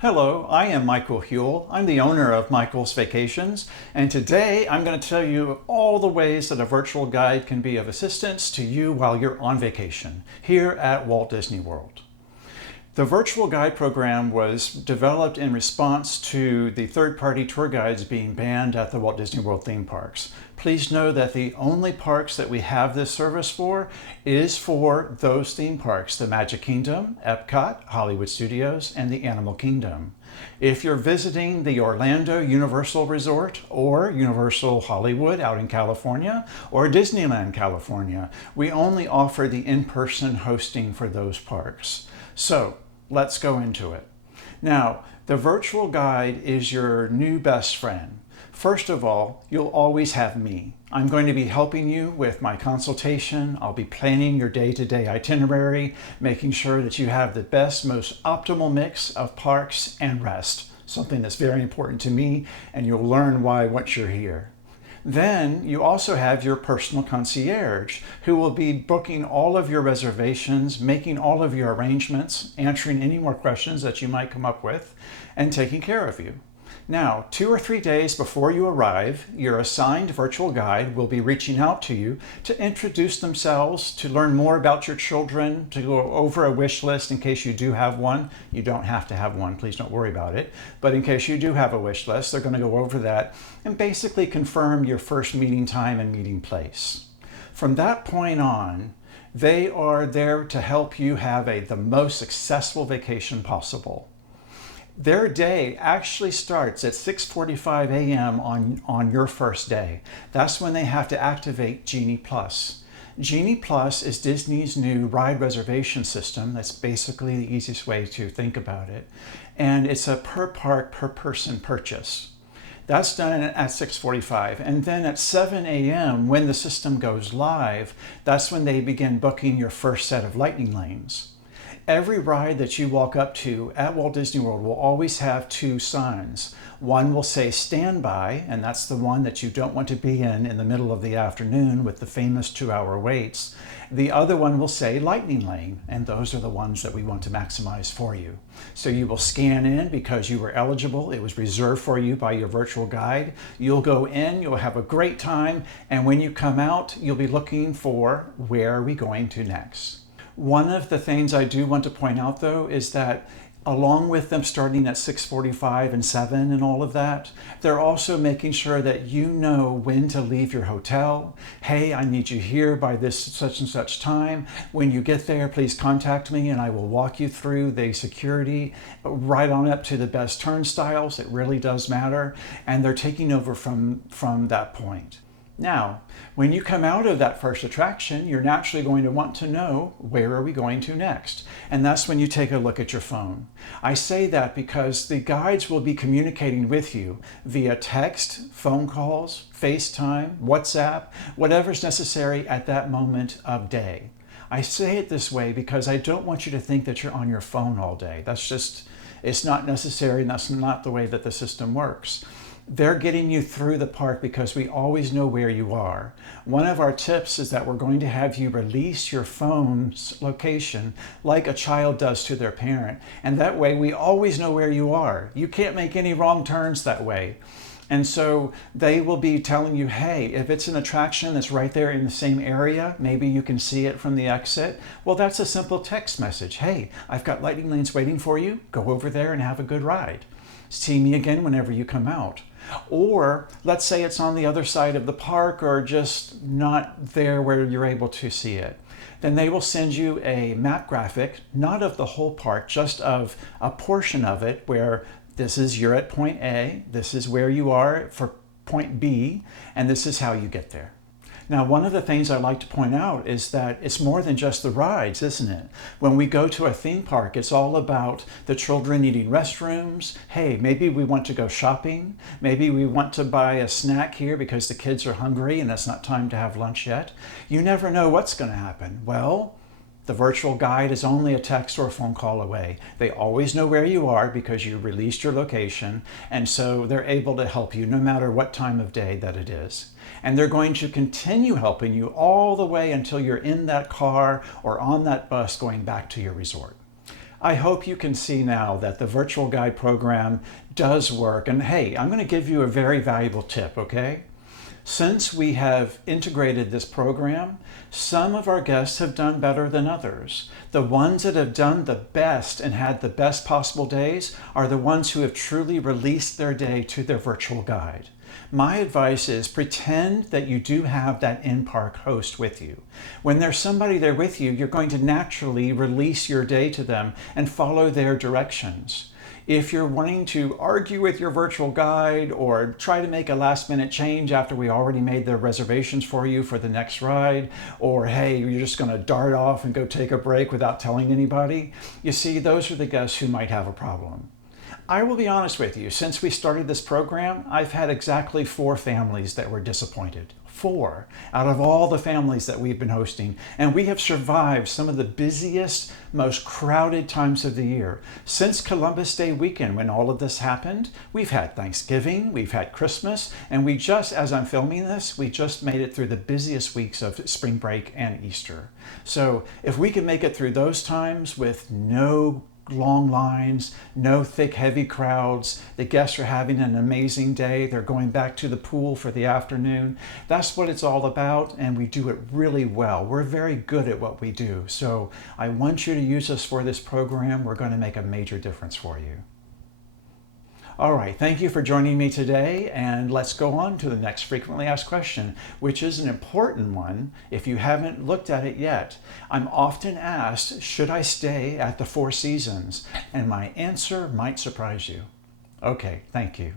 Hello, I am Michael Huell. I'm the owner of Michael's Vacations, and today I'm going to tell you all the ways that a virtual guide can be of assistance to you while you're on vacation here at Walt Disney World. The virtual guide program was developed in response to the third-party tour guides being banned at the Walt Disney World theme parks. Please know that the only parks that we have this service for is for those theme parks: the Magic Kingdom, Epcot, Hollywood Studios, and the Animal Kingdom. If you're visiting the Orlando Universal Resort or Universal Hollywood out in California or Disneyland, California, we only offer the in-person hosting for those parks. So let's go into it. Now, the virtual guide is your new best friend. First of all, you'll always have me. I'm going to be helping you with my consultation. I'll be planning your day-to-day itinerary, making sure that you have the best, most optimal mix of parks and rest, something that's very important to me, and you'll learn why once you're here. Then you also have your personal concierge who will be booking all of your reservations, making all of your arrangements, answering any more questions that you might come up with, and taking care of you. Now, 2 or 3 days before you arrive, your assigned virtual guide will be reaching out to you to introduce themselves, to learn more about your children, to go over a wish list in case you do have one. You don't have to have one, please don't worry about it. But in case you do have a wish list, they're going to go over that and basically confirm your first meeting time and meeting place. From that point on, they are there to help you have the most successful vacation possible. Their day actually starts at 6:45 a.m. on your first day. That's when they have to activate Genie Plus. Genie Plus is Disney's new ride reservation system. That's basically the easiest way to think about it. And it's a per park, per person purchase. That's done at 6:45. And then at 7 a.m., when the system goes live, that's when they begin booking your first set of lightning lanes. Every ride that you walk up to at Walt Disney World will always have 2 signs. One will say standby, and that's the one that you don't want to be in the middle of the afternoon with the famous 2-hour waits. The other one will say lightning lane, and those are the ones that we want to maximize for you. So you will scan in because you were eligible. It was reserved for you by your virtual guide. You'll go in, you'll have a great time, and when you come out, you'll be looking for where are we going to next. One of the things I do want to point out, though, is that along with them starting at 6:45 and 7 and all of that, they're also making sure that you know when to leave your hotel. Hey, I need you here by this such and such time. When you get there, please contact me and I will walk you through the security right on up to the best turnstiles. It really does matter. And they're taking over from that point. Now, when you come out of that first attraction, you're naturally going to want to know, where are we going to next? And that's when you take a look at your phone. I say that because the guides will be communicating with you via text, phone calls, FaceTime, WhatsApp, whatever's necessary at that moment of day. I say it this way because I don't want you to think that you're on your phone all day. It's not necessary, and that's not the way that the system works. They're getting you through the park because we always know where you are. One of our tips is that we're going to have you release your phone's location like a child does to their parent. And that way we always know where you are. You can't make any wrong turns that way. And so they will be telling you, hey, if it's an attraction that's right there in the same area, maybe you can see it from the exit. Well, that's a simple text message. Hey, I've got lightning lanes waiting for you. Go over there and have a good ride. See me again whenever you come out. Or let's say it's on the other side of the park or just not there where you're able to see it. Then they will send you a map graphic, not of the whole park, just of a portion of it where you're at point A, this is where you are for point B, and this is how you get there. Now, one of the things I like to point out is that it's more than just the rides, isn't it? When we go to a theme park, it's all about the children needing restrooms. Hey, maybe we want to go shopping. Maybe we want to buy a snack here because the kids are hungry and it's not time to have lunch yet. You never know what's going to happen. Well, the virtual guide is only a text or a phone call away. They always know where you are because you released your location, and so they're able to help you no matter what time of day that it is. And they're going to continue helping you all the way until you're in that car or on that bus going back to your resort. I hope you can see now that the virtual guide program does work. And hey, I'm going to give you a very valuable tip, okay? Since we have integrated this program, some of our guests have done better than others. The ones that have done the best and had the best possible days are the ones who have truly released their day to their virtual guide. My advice is pretend that you do have that in-park host with you. When there's somebody there with you, you're going to naturally release your day to them and follow their directions. If you're wanting to argue with your virtual guide or try to make a last-minute change after we already made the reservations for you for the next ride, or hey, you're just going to dart off and go take a break without telling anybody, you see, those are the guests who might have a problem. I will be honest with you, since we started this program, I've had exactly 4 families that were disappointed. 4 out of all the families that we've been hosting, and we have survived some of the busiest, most crowded times of the year. Since Columbus Day weekend, when all of this happened, we've had Thanksgiving, we've had Christmas, and we just, as I'm filming this, we just made it through the busiest weeks of spring break and Easter. So if we can make it through those times with no long lines, no thick, heavy crowds. The guests are having an amazing day. They're going back to the pool for the afternoon. That's what it's all about, and we do it really well. We're very good at what we do. So I want you to use us for this program. We're going to make a major difference for you. All right, thank you for joining me today, and let's go on to the next frequently asked question, which is an important one if you haven't looked at it yet. I'm often asked, should I stay at the Four Seasons? And my answer might surprise you. Okay, thank you.